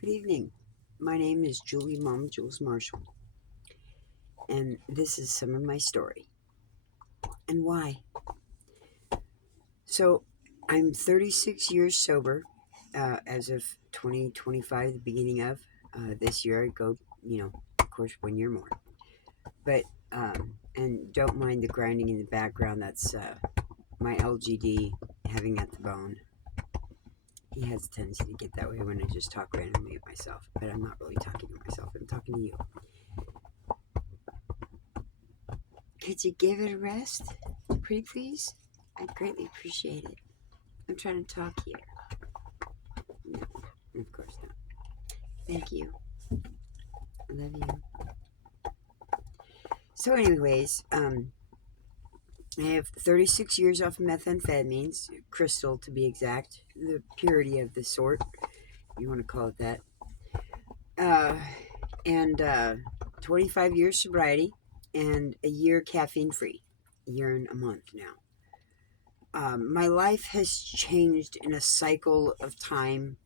Good evening. My name is Julie Mom Jules Marshall, and this is some of my story and why. So, I'm 36 years sober as of 2025, the beginning of this year. I go, of course, 1 year more. But, and don't mind the grinding in the background. That's my LGD having at the bone. He has a tendency to get that way when I just talk randomly at myself, but I'm not really talking to myself, I'm talking to you. Could you give it a rest? Pretty please? I'd greatly appreciate it. I'm trying to talk here. No, of course not. Thank you. I love you. So, anyways, I have 36 years off methamphetamines, crystal to be exact, the purity of the sort, you want to call it that. Uh, and 25 years sobriety, and a year caffeine free, a year and a month now. My life has changed in a cycle of time,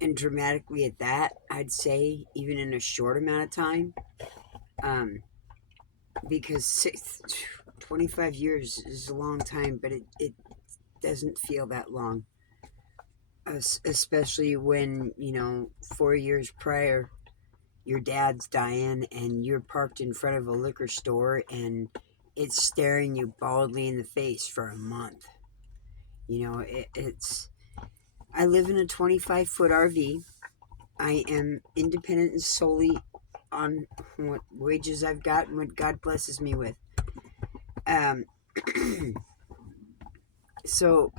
and dramatically at that, I'd say, even in a short amount of time. Um, because 25 years is a long time, but it doesn't feel that long. Especially when, 4 years prior, your dad's dying and you're parked in front of a liquor store and it's staring you baldly in the face for a month. It's. I live in a 25-foot RV. I am independent and solely on what wages I've got and what God blesses me with. Um, so,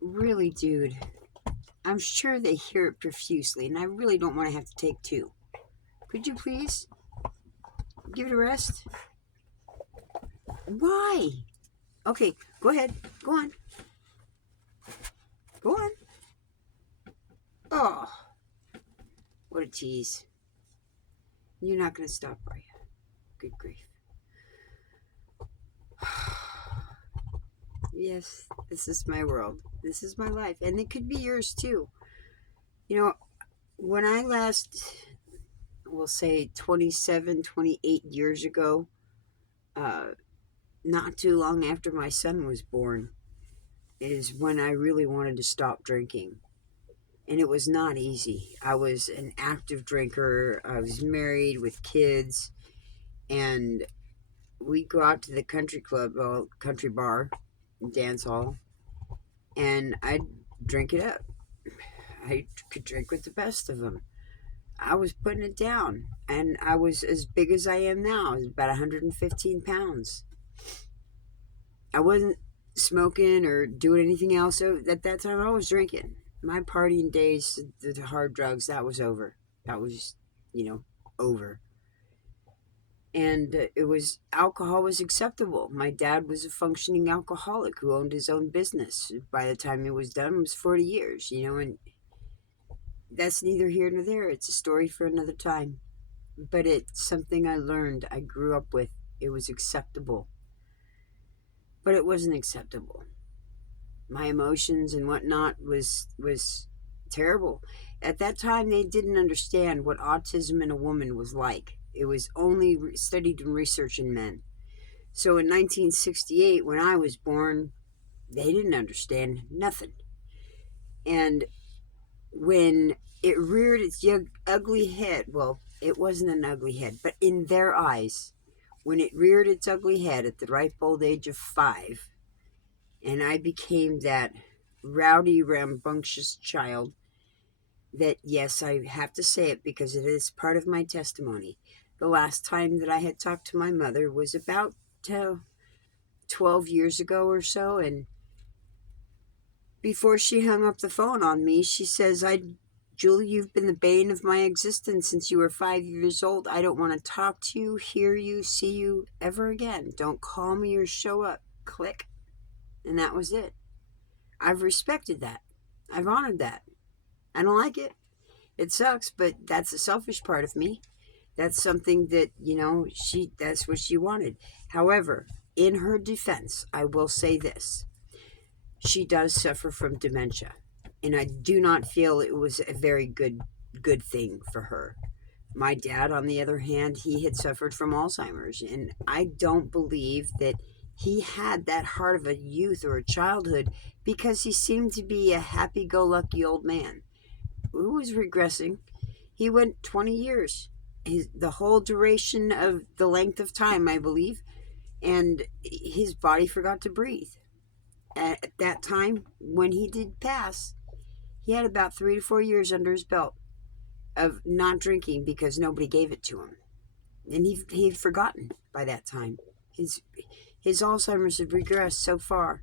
really, dude, I'm sure they hear it profusely, and I really don't want to have to take two. Could you please give it a rest? Why? Okay, go ahead. Go on. Go on. Oh, what a tease. You're not going to stop, are you? Good grief. Yes, this is my world. This is my life. And it could be yours too. When I last, we'll say 27, 28 years ago, uh, not too long after my son was born, is when I really wanted to stop drinking. And it was not easy. I was an active drinker. I was married with kids. And we'd go out to the country club, country bar, dance hall, and I'd drink it up. I could drink with the best of them. I was putting it down, and I was as big as I am now. I was about 115 pounds. I wasn't smoking or doing anything else. So at that time, I was drinking. My partying days, the hard drugs, that was over. That was, over. And alcohol was acceptable. My dad was a functioning alcoholic who owned his own business. By the time it was done, it was 40 years, and that's neither here nor there. It's a story for another time. But it's something I learned, I grew up with. It was acceptable. But it wasn't acceptable. My emotions and whatnot was terrible. At that time, they didn't understand what autism in a woman was like. It was only studied and researched in men. So in 1968, when I was born, they didn't understand nothing. And when it reared its ugly head, well, it wasn't an ugly head, but in their eyes, when it reared its ugly head at the ripe old age of 5, and I became that rowdy, rambunctious child that, yes, I have to say it because it is part of my testimony. The last time that I had talked to my mother was about 12 years ago or so, and before she hung up the phone on me, she says, Julie, you've been the bane of my existence since you were 5 years old. I don't want to talk to you, hear you, see you ever again. Don't call me or show up. Click. And that was it. I've respected that. I've honored that. I don't like it. It sucks, but that's the selfish part of me. That's something that, that's what she wanted. However, in her defense, I will say this. She does suffer from dementia. And I do not feel it was a very good thing for her. My dad, on the other hand, he had suffered from Alzheimer's, and I don't believe that he had that heart of a youth or a childhood, because he seemed to be a happy-go-lucky old man who was regressing. He went 20 years, the whole duration of the length of time, I believe, and his body forgot to breathe. At that time, when he did pass, he had about 3 to 4 years under his belt of not drinking because nobody gave it to him. And he had forgotten by that time. His Alzheimer's had regressed so far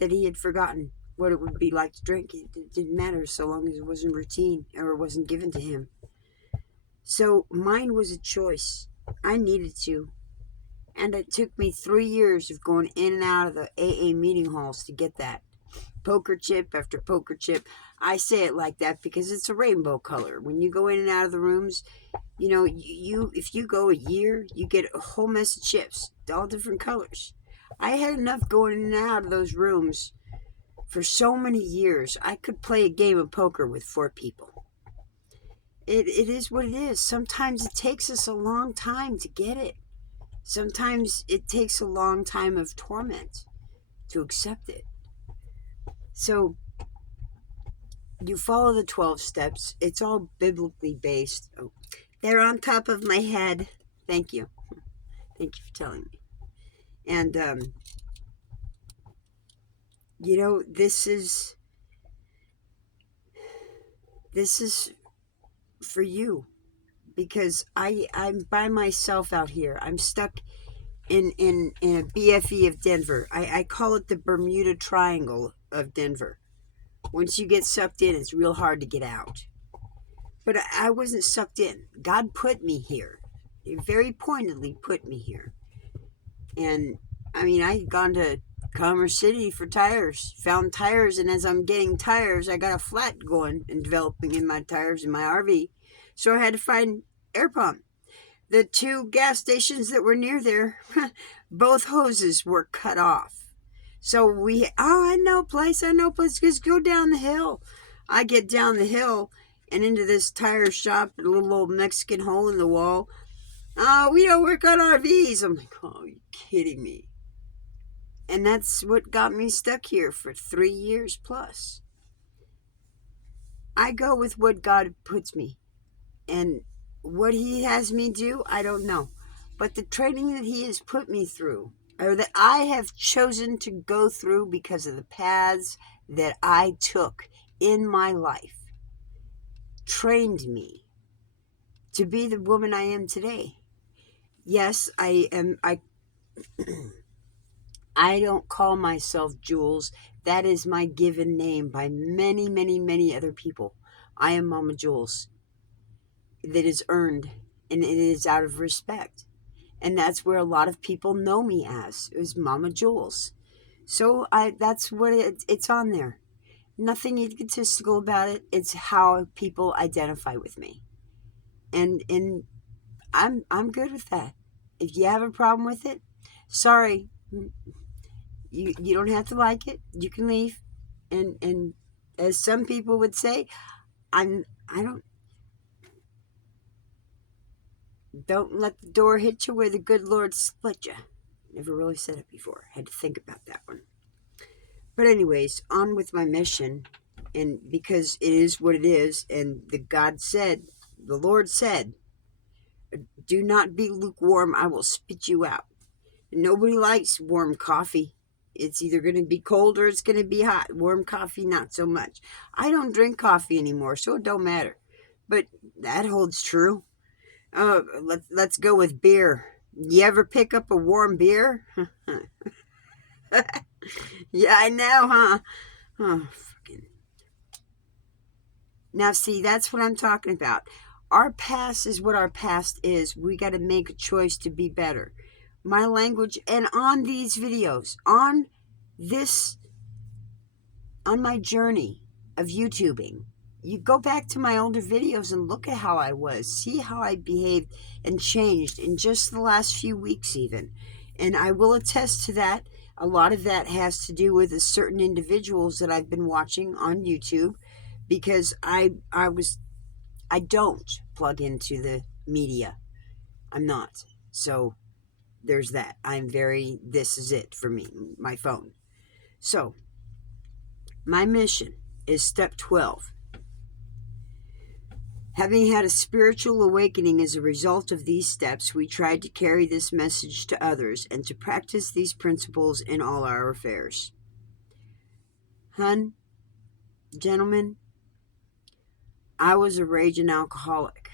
that he had forgotten what it would be like to drink. It didn't matter so long as it wasn't routine or it wasn't given to him. So mine was a choice. I needed to. And it took me 3 years of going in and out of the AA meeting halls to get that. Poker chip after poker chip. I say it like that because it's a rainbow color. When you go in and out of the rooms, you know, if you go a year, you get a whole mess of chips, all different colors. I had enough going in and out of those rooms for so many years. I could play a game of poker with 4 people. It is what it is. Sometimes it takes us a long time to get it. Sometimes it takes a long time of torment to accept it. So you follow the 12 steps. It's all biblically based. Oh, they're on top of my head. Thank you. Thank you for telling me. And, you know, this is for you, because I'm by myself out here. I'm stuck in a BFE of Denver. I call it the Bermuda Triangle of Denver. Once you get sucked in, it's real hard to get out. But I wasn't sucked in. God put me here. He very pointedly put me here. And, I mean, I had gone to Commerce City for tires, found tires, and as I'm getting tires, I got a flat going and developing in my tires in my RV. So I had to find air pump. The 2 gas stations that were near there, both hoses were cut off. So I know a place, just go down the hill. I get down the hill and into this tire shop, a little old Mexican hole in the wall. We don't work on RVs. I'm like, oh, you're kidding me. And that's what got me stuck here for 3 years plus. I go with what God puts me. And what he has me do, I don't know. But the training that he has put me through, or that I have chosen to go through because of the paths that I took in my life, trained me to be the woman I am today. Yes, I don't call myself Jules. That is my given name by many, many, many other people. I am Mama Jules. That is earned, and it is out of respect. And that's where a lot of people know me as, is Mama Jules. So that's what it's on there. Nothing egotistical about it. It's how people identify with me. And I'm good with that. If you have a problem with it, sorry. You don't have to like it. You can leave. And as some people would say, don't let the door hit you where the good Lord split you. Never really said it before. Had to think about that one. But anyways, on with my mission. And because it is what it is, and the Lord said, do not be lukewarm, I will spit you out. Nobody likes warm coffee. It's either going to be cold or it's going to be hot. Warm coffee, not so much. I don't drink coffee anymore, so it don't matter. But that holds true. Let's go with beer. You ever pick up a warm beer? Yeah, I know, huh? Oh, fucking. Now, see, that's what I'm talking about. Our past is what our past is. We got to make a choice to be better. My language, and on these videos, on my journey of YouTubing, you go back to my older videos and look at how I was. See how I behaved and changed in just the last few weeks even. And I will attest to that. A lot of that has to do with the certain individuals that I've been watching on YouTube, because I don't plug into the media. I'm not. So there's that. This is it for me, my phone. So my mission is step 12. Having had a spiritual awakening as a result of these steps, we tried to carry this message to others and to practice these principles in all our affairs. Gentlemen, I was a raging alcoholic.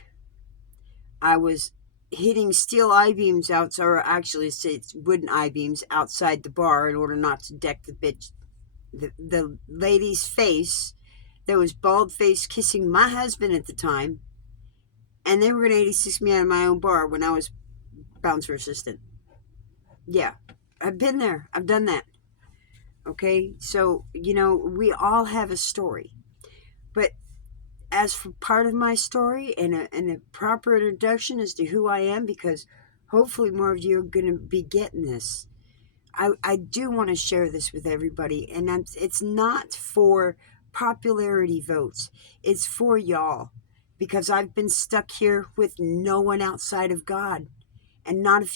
I was hitting steel I-beams outside, or actually it's wooden I-beams outside the bar in order not to deck the lady's face that was bald-faced kissing my husband at the time, and they were going to 86 me out of my own bar when I was bouncer assistant. Yeah, I've been there. I've done that. Okay, so, we all have a story. But as for part of my story and a proper introduction as to who I am, because hopefully more of you are going to be getting this, I do want to share this with everybody. And it's not for popularity votes. It's for y'all. Because I've been stuck here with no one outside of God. And not a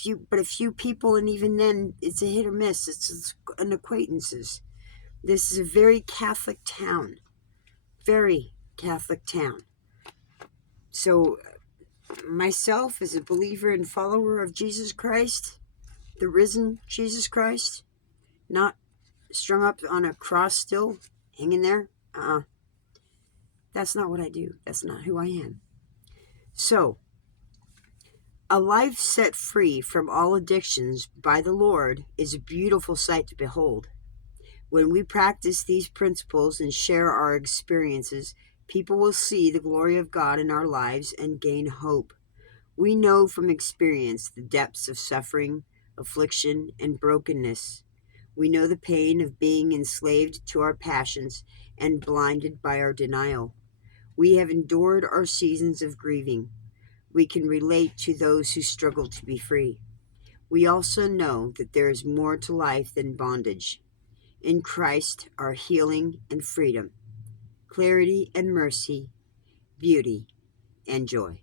few people, and even then, it's a hit or miss. It's an acquaintances. This is a very Catholic town. Very Catholic town. So, myself, as a believer and follower of Jesus Christ, the risen Jesus Christ, not strung up on a cross still, hanging there. That's not what I do. That's not who I am. So, a life set free from all addictions by the Lord is a beautiful sight to behold. When we practice these principles and share our experiences, people will see the glory of God in our lives and gain hope. We know from experience the depths of suffering, affliction, and brokenness. We know the pain of being enslaved to our passions and blinded by our denial. We have endured our seasons of grieving. We can relate to those who struggle to be free. We also know that there is more to life than bondage. In Christ are healing and freedom, clarity and mercy, beauty and joy.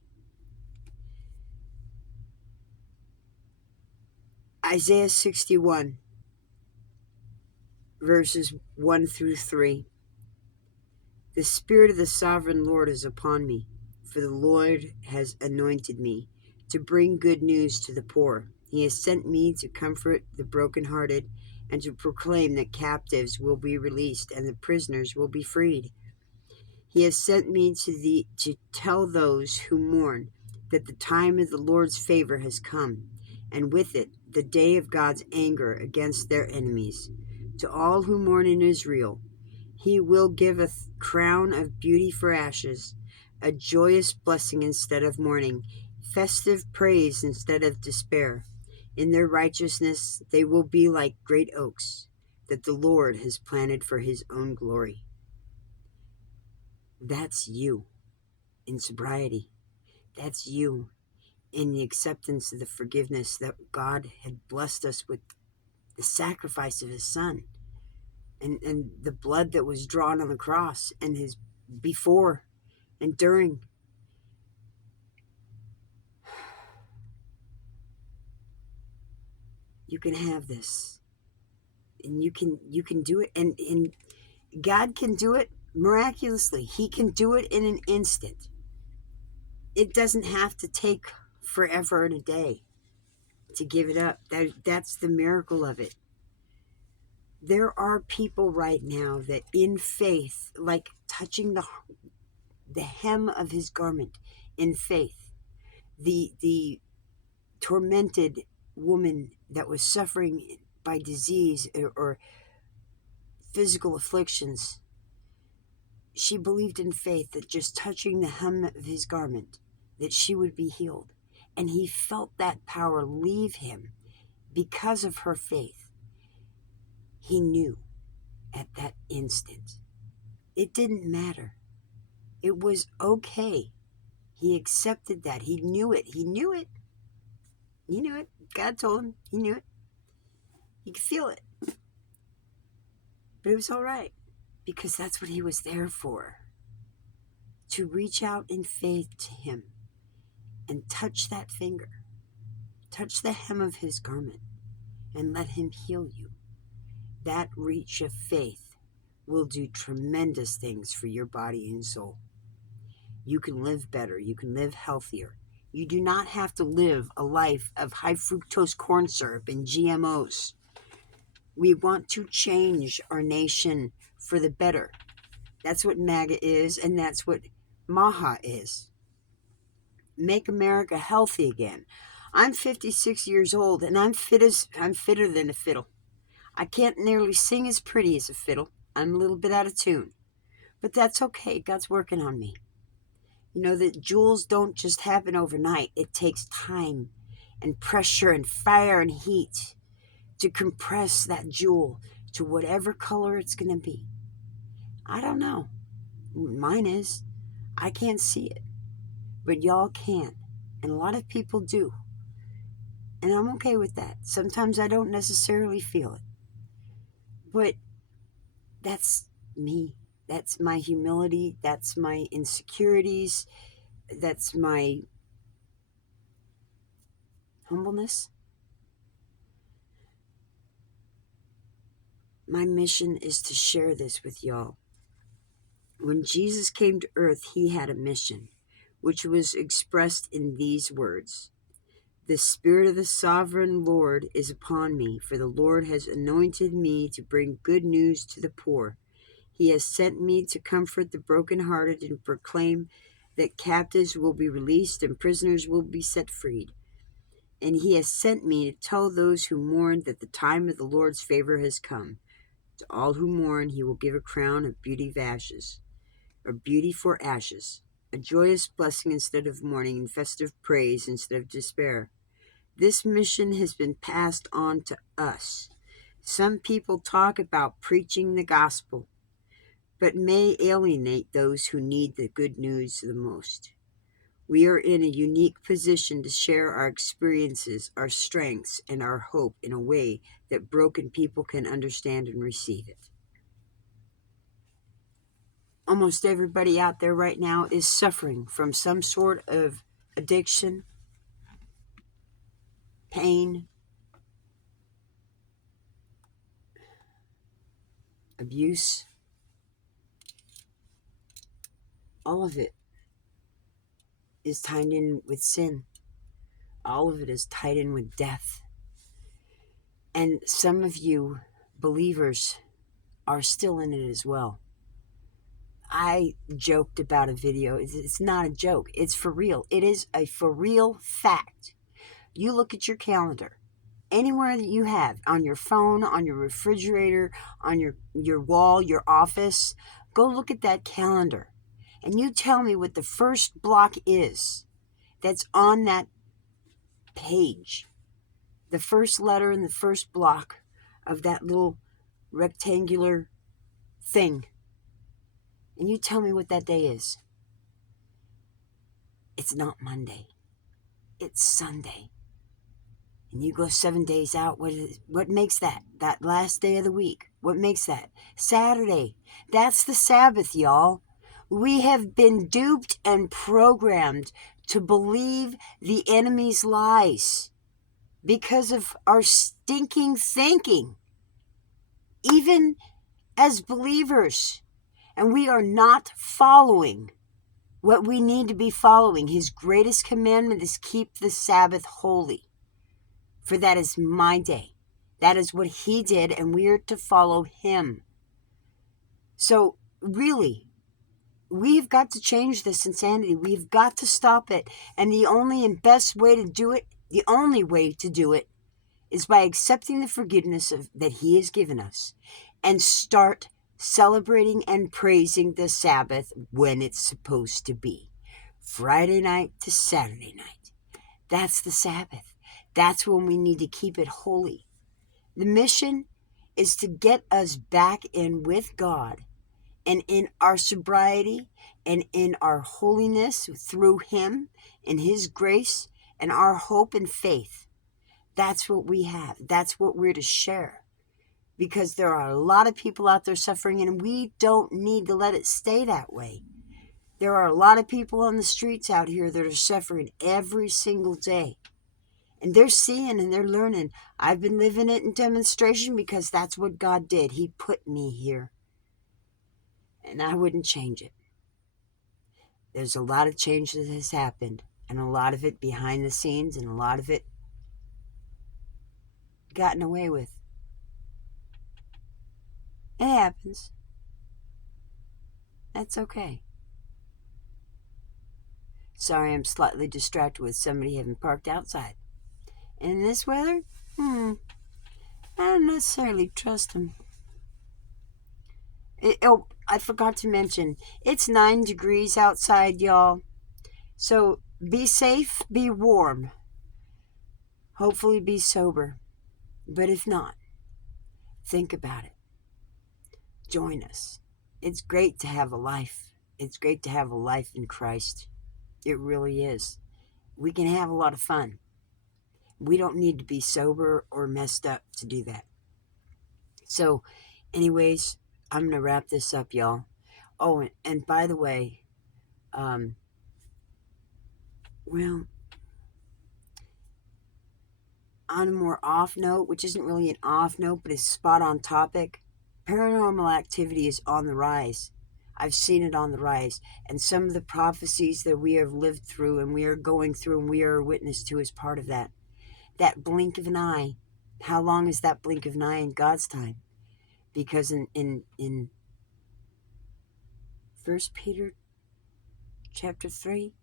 Isaiah 61, verses 1 through 3. The Spirit of the Sovereign Lord is upon me, for the Lord has anointed me to bring good news to the poor. He has sent me to comfort the brokenhearted and to proclaim that captives will be released and the prisoners will be freed. He has sent me to tell those who mourn that the time of the Lord's favor has come, and with it the day of God's anger against their enemies. To all who mourn in Israel, He will give a crown of beauty for ashes, a joyous blessing instead of mourning, festive praise instead of despair. In their righteousness they will be like great oaks that the Lord has planted for His own glory. That's you in sobriety. That's you in the acceptance of the forgiveness that God had blessed us with, the sacrifice of His Son. And the blood that was drawn on the cross, and His before and during. You can have this, and you can do it, and God can do it miraculously. He can do it in an instant. It doesn't have to take forever and a day to give it up. That's the miracle of it. There are people right now that in faith, like touching the hem of His garment in faith, the tormented woman that was suffering by disease or physical afflictions, she believed in faith that just touching the hem of His garment, that she would be healed. And He felt that power leave Him because of her faith. He knew at that instant. It didn't matter. It was okay. He accepted that. He knew it. He knew it. God told him. He knew it. He could feel it. But it was all right, because that's what he was there for. To reach out in faith to him and touch that finger, touch the hem of his garment, and let him heal you. That reach of faith will do tremendous things for your body and soul. You can live better. You can live healthier. You do not have to live a life of high fructose corn syrup and GMOs. We want to change our nation for the better. That's what MAGA is, and that's what MAHA is. Make America healthy again. I'm 56 years old, and I'm fitter than a fiddle. I can't nearly sing as pretty as a fiddle. I'm a little bit out of tune. But that's okay. God's working on me. You know that jewels don't just happen overnight. It takes time and pressure and fire and heat to compress that jewel to whatever color it's going to be. I don't know. Mine is. I can't see it. But y'all can. And a lot of people do. And I'm okay with that. Sometimes I don't necessarily feel it. But that's me. That's my humility. That's my insecurities. That's my humbleness. My mission is to share this with y'all. When Jesus came to earth, he had a mission, which was expressed in these words. The Spirit of the Sovereign Lord is upon me, for the Lord has anointed me to bring good news to the poor. He has sent me to comfort the brokenhearted and proclaim that captives will be released and prisoners will be set free. And he has sent me to tell those who mourn that the time of the Lord's favor has come. To all who mourn, he will give a crown of beauty for ashes, a joyous blessing instead of mourning, and festive praise instead of despair. This mission has been passed on to us. Some people talk about preaching the gospel, but may alienate those who need the good news the most. We are in a unique position to share our experiences, our strengths, and our hope in a way that broken people can understand and receive it. Almost everybody out there right now is suffering from some sort of addiction, pain, abuse. All of it is tied in with sin. All of it is tied in with death. And some of you believers are still in it as well. I joked about a video. It's not a joke. It's for real. It is a for real fact. You look at your calendar. Anywhere that you have, on your phone, on your refrigerator, on your wall, your office, go look at that calendar. And you tell me what the first block is that's on that page. The first letter in the first block of that little rectangular thing. And you tell me what that day is. It's not Monday. It's Sunday. And you go 7 days out. What makes that? That last day of the week. What makes that? Saturday. That's the Sabbath, y'all. We have been duped and programmed to believe the enemy's lies because of our stinking thinking, even as believers. And we are not following what we need to be following. His greatest commandment is keep the Sabbath holy. For that is my day. That is what he did, and we are to follow him. So really, we've got to change this insanity. We've got to stop it. And the only and best way to do it, the only way to do it, is by accepting the forgiveness that he has given us and start celebrating and praising the Sabbath when it's supposed to be. Friday night to Saturday night. That's the Sabbath. That's when we need to keep it holy. The mission is to get us back in with God and in our sobriety and in our holiness through him and his grace and our hope and faith. That's what we have. That's what we're to share. because there are a lot of people out there suffering, and we don't need to let it stay that way. There are a lot of people on the streets out here that are suffering every single day. And they're seeing and they're learning. I've been living it in demonstration because that's what God did. He put me here. And I wouldn't change it. There's a lot of change that has happened. And a lot of it behind the scenes, and a lot of it gotten away with. It happens. That's okay. Sorry, I'm slightly distracted with somebody having parked outside. And in this weather, I don't necessarily trust them. I forgot to mention, it's 9 degrees outside, y'all. So be safe, be warm. Hopefully be sober. But if not, think about it. Join us. It's great to have a life. It's great to have a life in Christ. It really is. We can have a lot of fun. We don't need to be sober or messed up to do that. So, anyways, I'm going to wrap this up, y'all. Oh, and by the way, well, on a more off note, which isn't really an off note, but is spot on topic, paranormal activity is on the rise. I've seen it on the rise. And some of the prophecies that we have lived through and we are going through and we are a witness to is part of that. That blink of an eye. How long is that blink of an eye in God's time? Because in 1 Peter chapter 3,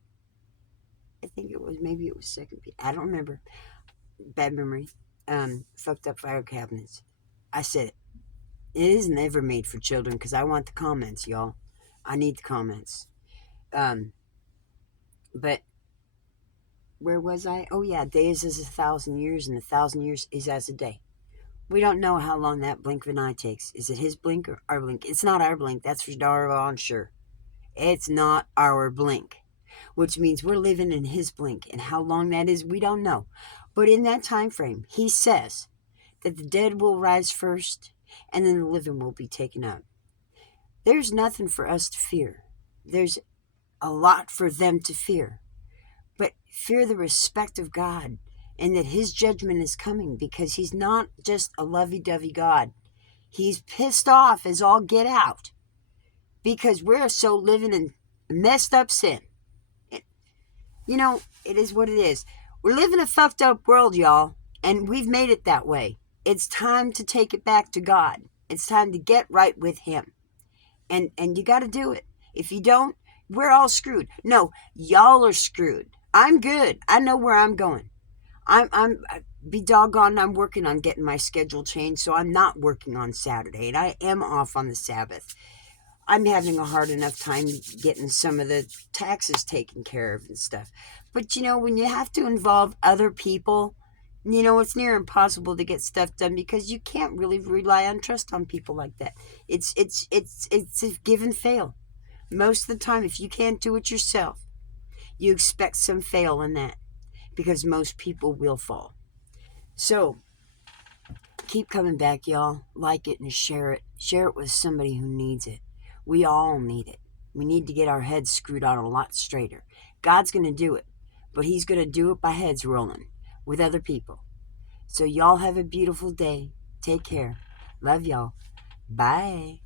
I think it was, maybe it was 2 Peter. I don't remember. Bad memory. Fucked up fire cabinets. I said it. It is never made for children because I want the comments, y'all. I need the comments. But where was I? Oh, yeah. Days is 1,000 years, and 1,000 years is as a day. We don't know how long that blink of an eye takes. Is it his blink or our blink? It's not our blink. That's for darn sure. It's not our blink, which means we're living in his blink. And how long that is, we don't know. But in that time frame, he says that the dead will rise first, and then the living will be taken up. There's nothing for us to fear. There's a lot for them to fear. But fear the respect of God, and that his judgment is coming, because he's not just a lovey-dovey God. He's pissed off as all get out, because we're so living in messed up sin. It is what it is. We're living a fucked up world, y'all, and we've made it that way. It's time to take it back to God. It's time to get right with him. And you got to do it. If you don't, we're all screwed. No, y'all are screwed. I'm good. I know where I'm going. I'm be doggone, I'm working on getting my schedule changed, so I'm not working on Saturday, and I am off on the Sabbath. I'm having a hard enough time getting some of the taxes taken care of and stuff. But, when you have to involve other people, it's near impossible to get stuff done, because you can't really rely on trust on people like that. It's a give and fail. Most of the time, if you can't do it yourself, you expect some fail in that, because most people will fall. So, keep coming back, y'all. Like it and share it. Share it with somebody who needs it. We all need it. We need to get our heads screwed on a lot straighter. God's going to do it, but he's going to do it by heads rolling with other people. So y'all have a beautiful day. Take care. Love y'all. Bye.